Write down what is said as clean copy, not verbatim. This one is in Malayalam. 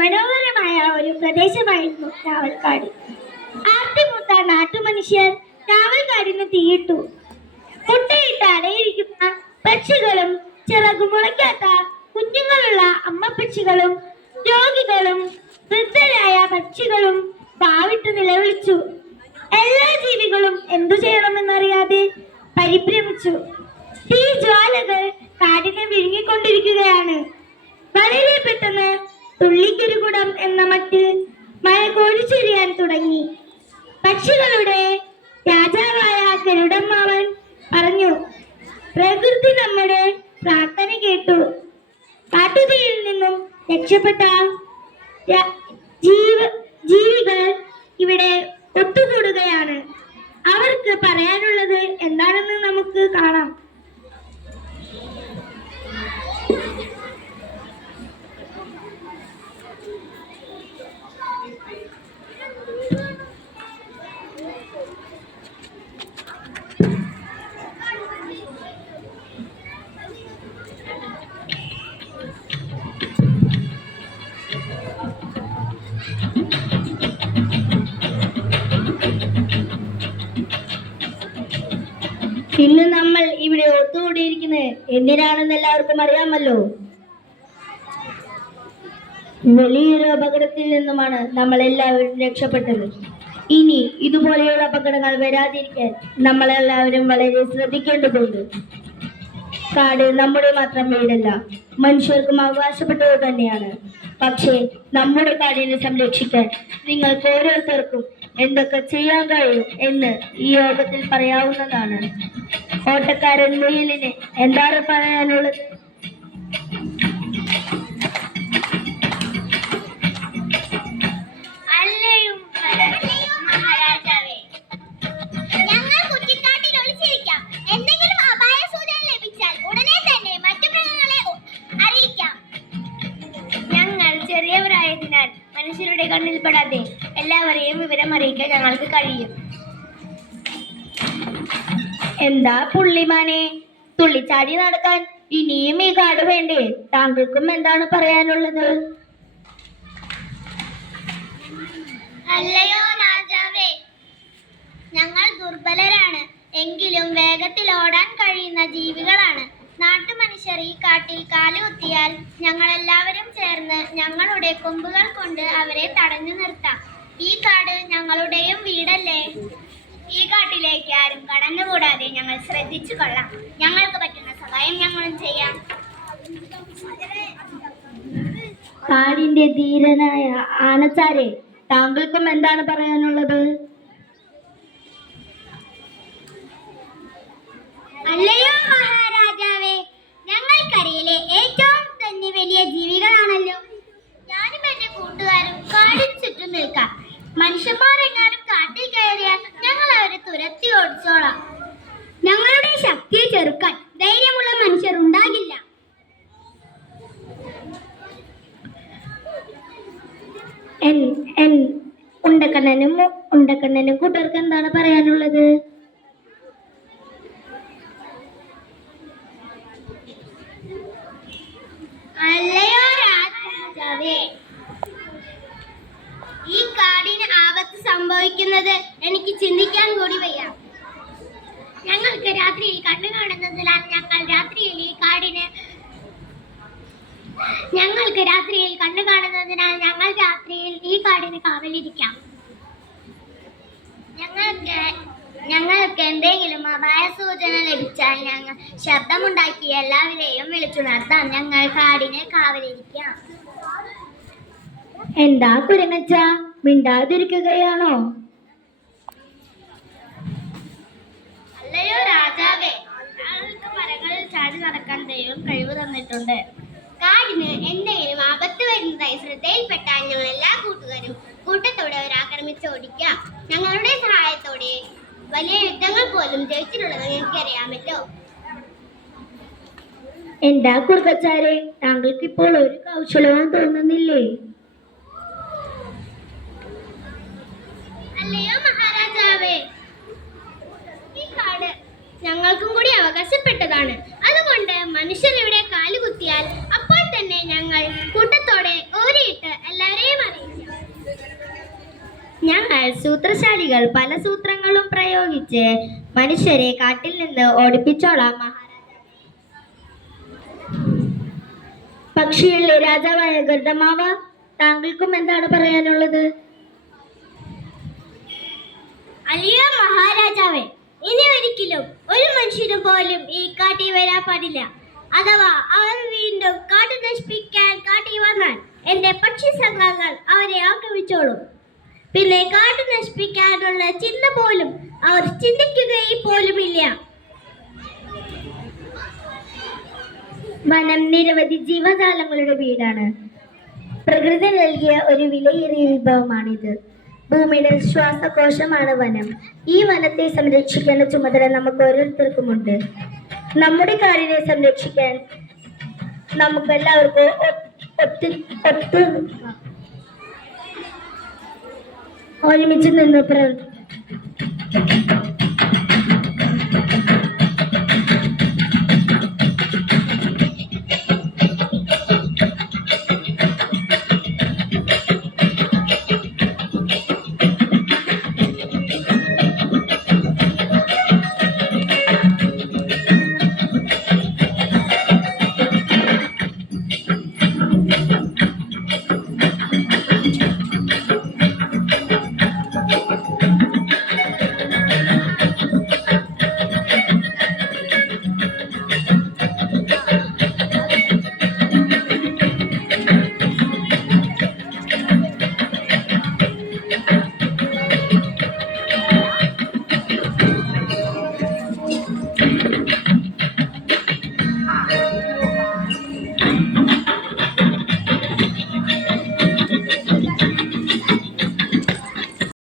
മനോഹരമായ ഒരു പ്രദേശമായിരുന്നു രാവൽക്കാട്. ആർത്തിമൂത്ത നാട്ടുമനുഷ്യർ രാവൽക്കാടിന് തീയിട്ടു. മുട്ടയിട്ട് അടയിരിക്കുന്ന പക്ഷികളും ചിറകുമുളയ്ക്കാത്ത കുഞ്ഞുങ്ങളുള്ള അമ്മപ്പക്ഷികളും രോഗികളും വൃദ്ധരായ പക്ഷികളും പാവിട്ട് നിലവിളിച്ചു. എല്ലാ ജീവികളും എന്തു ചെയ്യണമെന്നറിയാതെ പരിഭ്രമിച്ചു. തീ ജ്വാലകൾ കാടിനെ വിഴുങ്ങിക്കൊണ്ടിരിക്കുകയാണ്. വളരെ പെട്ടെന്ന് തുള്ളിക്കുരുകുടം എന്ന മട്ടിൽ മഴ കോരിച്ചൊരിയാൻ തുടങ്ങി. പക്ഷികളുടെ രാജാവായ ഗരുഡമ്മാവൻ പറഞ്ഞു, പ്രകൃതി നമ്മുടെ പ്രാർത്ഥന കേട്ടു. കാട്ടുതീയിൽ നിന്നും രക്ഷപ്പെട്ട ജീവികൾ ഇവിടെ ഒത്തുകൂടുകയാണ്. അവർക്ക് പറയാനുള്ളത് എന്താണെന്ന് നമുക്ക് കാണാം. ഇന്ന് നമ്മൾ ഇവിടെ ഒത്തുകൂടിയിരിക്കുന്നത് എന്തിനാണെന്ന് എല്ലാവർക്കും അറിയാമല്ലോ. വലിയൊരു അപകടത്തിൽ നിന്നുമാണ് നമ്മൾ എല്ലാവരും രക്ഷപ്പെട്ടത്. ഇനി ഇതുപോലെയുള്ള അപകടങ്ങൾ വരാതിരിക്കാൻ നമ്മളെല്ലാവരും വളരെ ശ്രദ്ധിക്കേണ്ടതുണ്ട്. കാട് നമ്മുടെ മാത്രം വീടല്ല, മനുഷ്യർക്കും അവകാശപ്പെട്ടത് തന്നെയാണ്. പക്ഷേ നമ്മുടെ കാടിനെ സംരക്ഷിക്കാൻ നിങ്ങൾക്ക് ഓരോരുത്തർക്കും എന്തൊക്കെ ചെയ്യാൻ കഴിയും എന്ന് ഈ യോഗത്തിൽ പറയാവുന്നതാണ്. ഓട്ടക്കാരൻ മുയലിന് എന്താണ് പറയാനുള്ളത്? ചെറിയവരായതിനാൽ മനുഷ്യരുടെ കണ്ണിൽപ്പെടാതെ എല്ലാവരെയും വിവരം അറിയിക്കാൻ ഞങ്ങൾക്ക് കഴിയും. എന്താ പുള്ളിമാനെ, തുള്ളിച്ചാടി നടക്കാൻ ഇനിയും ഈ കാട് വേണ്ടേ? താങ്കൾക്കും എന്താണ് പറയാനുള്ളത്? അല്ലയോ രാജാവേ, ഞങ്ങൾ ദുർബലരാണ്, എങ്കിലും വേഗത്തിൽ ഓടാൻ കഴിയുന്ന ജീവികളാണ്. നാട്ടുമനുഷ്യർ ഈ കാട്ടിൽ കാലുകുത്തിയാൽ ഞങ്ങളെല്ലാവരും ചേർന്ന് ഞങ്ങളുടെ കൊമ്പുകൾ കൊണ്ട് അവരെ തടഞ്ഞു നിർത്താം. ഈ കാട് ഞങ്ങളുടെയും വീടല്ലേ. ഈ കാട്ടിലേക്ക് ആരും കടന്നുകൂടാതെ ഞങ്ങൾ ശ്രദ്ധിച്ചു കൊള്ളാം. ഞങ്ങൾക്ക് പറ്റുന്ന സഹായം ഞങ്ങളും ചെയ്യാം. കാടിന്റെ ധീരനായ ആനച്ചാരെ, താങ്കൾക്കും എന്താണ് പറയാനുള്ളത്? അല്ലയോ മഹാരാജാവേ, ഞങ്ങൾക്കരയിലെ ഏറ്റവും തന്നെ വലിയ ജീവികളാണല്ലോ. ഞാനും എന്റെ കൂട്ടുകാരും കാടിന് ചുറ്റും നിൽക്കാം. മനുഷ്യന്മാരെങ്ങാനും കാട്ടിൽ കയറിയാൽ ഞങ്ങൾ അവരെ തുരത്തി ഓടിച്ചോളാം. ഞങ്ങളുടെ ശക്തിയെ ചെറുക്കാൻ ധൈര്യമുള്ള മനുഷ്യർ ഉണ്ടാകില്ല. ഉണ്ടക്കണ്ണനും കൂട്ടർക്ക് എന്താണ് പറയാനുള്ളത്? അല്ലയോ രാജാവേ, ഈ കാടിന് ആപത്ത് സംഭവിക്കുന്നത് എനിക്ക് ചിന്തിക്കാൻ കൂടി വയ്യ. ഞങ്ങൾക്ക് രാത്രിയിൽ കണ്ണു കാണുന്നതിനാൽ ഞങ്ങൾ രാത്രിയിൽ ഈ കാടിന് കാവലിരിക്കാം. ഞങ്ങൾക്ക് എന്തെങ്കിലും അപായ സൂചന ലഭിച്ചാൽ ഞങ്ങൾ ശബ്ദമുണ്ടാക്കി എല്ലാവരെയും വിളിച്ചുണർത്താം. ഞങ്ങൾ കാടിന് കാവലിരിക്കാം. എന്താ കുരങ്ങച്ച, മിണ്ടാതിരിക്കുകയാണോ? അല്ലയോ രാജാവേ, ഞങ്ങൾക്ക് മരങ്ങളിൽ ചാടി നടക്കാൻ ദൈവം കഴിവ് തന്നിട്ടുണ്ട്. കാടിന് എന്തെങ്കിലും ആപത്ത് വരുന്നതായി ശ്രദ്ധയിൽപ്പെട്ടാൽ ഞങ്ങൾ എല്ലാ കൂട്ടുകാരും കൂട്ടത്തോടെ അവരാക്രമിച്ച് ഓടിക്കാം. ഞങ്ങളുടെ സഹായത്തോടെ വലിയ യുദ്ധങ്ങൾ പോലും ജയിച്ചിട്ടുള്ളത് എനിക്കറിയാമല്ലോ. എന്താ കുറുക്കച്ചാരെ, താങ്കൾക്ക് ഇപ്പോൾ ഒരു കൗശലവും തോന്നുന്നില്ലേ? അല്ലയോ മഹാരാജാവേ, ഈ കാട് ഞങ്ങൾക്കും കൂടി അവകാശപ്പെട്ടതാണ്. അതുകൊണ്ട് മനുഷ്യർ ഇവിടെ കാലുകുത്തിയാൽ അപ്പോൾ തന്നെ ഞങ്ങൾ കൂട്ടത്തോടെ ഓരിയിട്ട് എല്ലാവരും ഞങ്ങൾ സൂത്രശാലികൾ പല സൂത്രങ്ങളും പ്രയോഗിച്ച് മനുഷ്യരെ കാട്ടിൽ നിന്ന് ഓടിപ്പിച്ചോളാം പക്ഷികളിലെ രാജാവായ ഗരുഡമാവ, താങ്കൾക്കും എന്താണ് പറയാനുള്ളത്? അലിയ മഹാരാജാവേ, ഇനി ഒരിക്കലും ഒരു മനുഷ്യന് പോലും ഈ കാട്ടിൽ വരാൻ പാടില്ല. അഥവാ അവർ വീണ്ടും കാട് നശിപ്പിക്കാൻ കാട്ടിൽ വന്നാൽ എന്റെ പക്ഷി സംഘങ്ങൾ അവരെ ആക്രമിച്ചോളും. പിന്നെ കാട് നശിപ്പിക്കാനുള്ള ചിന്ത പോലും അവർ ചിന്തിക്കുകയും പോലുമില്ല. വനം നിരവധി ജീവജാലങ്ങളുടെ വീടാണ്. പ്രകൃതി നൽകിയ ഒരു വിലയേറിയ വിഭവമാണിത്. ഭൂമിയുടെ ശ്വാസകോശമാണ് വനം. ഈ വനത്തെ സംരക്ഷിക്കേണ്ട ചുമതല നമുക്ക് ഓരോരുത്തർക്കുമുണ്ട്. നമ്മുടെ കാടിനെ സംരക്ഷിക്കാൻ നമുക്കെല്ലാവർക്കും ഒരുമിച്ച് നിന്ന് പ്രവർത്തിക്കാം.